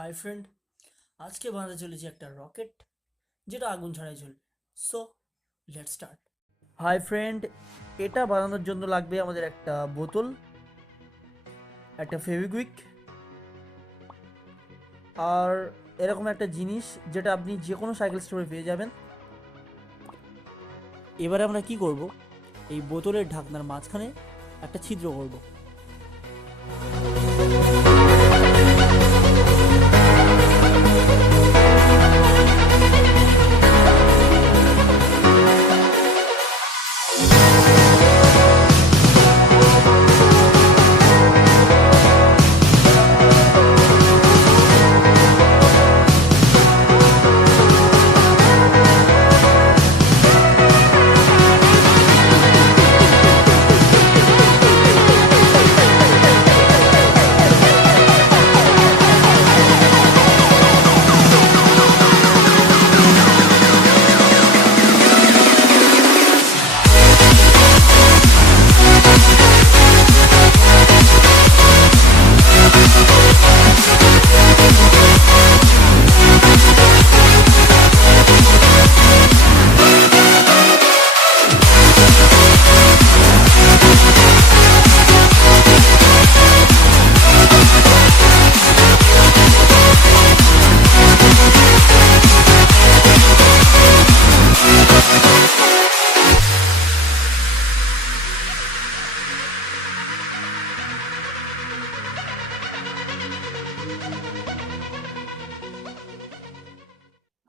Hi friend, আজকে বানাতে চলেছি একটা রকেট যেটা আগুন ছাড়াই চলবে। So let's start. Hi friend, এটা বানানোর জন্য লাগবে আমাদের একটা বোতল, একটা ফেভিকুইক আর এরকম একটা জিনিস যেটা আপনি যে কোনো সাইকেল স্টোরে পেয়ে যাবেন। এবারে আমরা কি করব, এই বোতলের ঢাকনার মাঝখানে একটা ছিদ্র করব।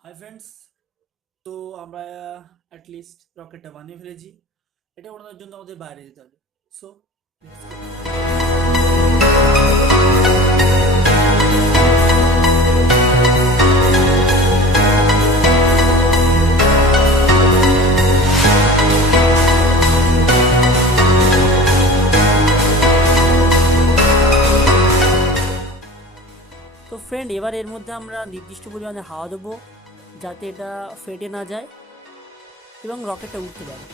হাই ফ্রেন্ডস, তো আমরা অ্যাটলিস্ট রকেটটা বানিয়ে ফেলেছি। এটা ওড়ানোর জন্য আমাদের বাইরে যেতে হবে। সো তো ফ্রেন্ড, এবার এর মধ্যে আমরা নির্দিষ্ট পরিমাণে হাওয়া দেবো যাতে এটা ফেটে না যায় এবং রকেটটা উঠতে পারে।